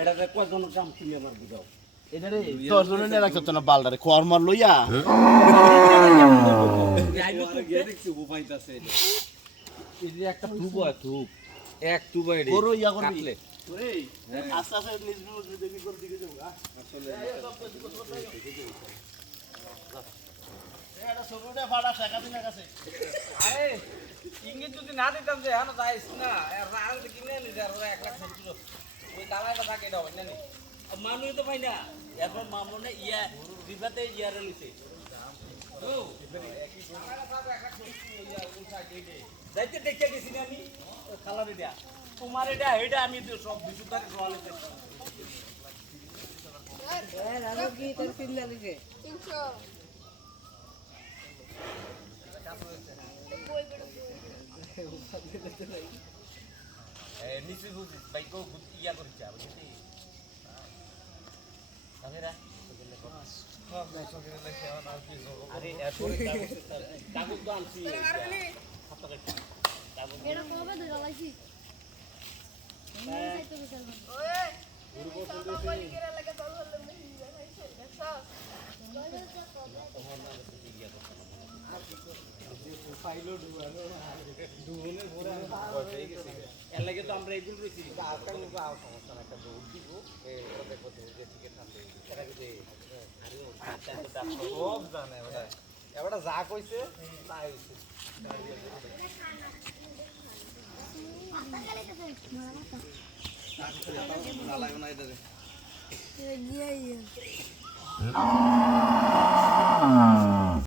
এটাতে কয়জন কাম তুমি আমার বুঝাও এটারে 10 জনের নিয়ে রাখছ না বালদারে খরমার লইয়া এই একটা তুবো তুব এক তুবো এডি বড় ইয়া করবি কাটলে ওরে আস্তে আস্তে নিজ দেখি করে দিকে যাও আসলে এটা সবুটা ফাড়া টাকা দিনা কাছে আরে ইংলিশ যদি না দিতাম যে হ্যাঁ যাইস না আর কিনে নিছে আর 1,70,000 ওই দালাইটা থাকে দাও না নি মানুষ তো পাই না এখন মামুনে ইয়া দিবাতে ইয়ারে লিছে ও যাইতে দেখে গেছি না আমি খালারে দেয়া তোমার এটা হেডা আমি সব দুশো টাকা সোয়ালিতে রাজু কি তোর কিনলা লিছে 300 নিচে বুঝিস বাইকও ইয়া করিস বুঝলি কামেরা আরে এরপরে কাগজ তো আনছি এটা কবে ধরে লাইছি এর লাগে তো আমরা এগুলো রয়েছি সমস্যা না একটা দৌড় দিব দেখবো টিকিট থামবে সব জানে এবার যা কইছে তাই হইছে না লাগে না এটা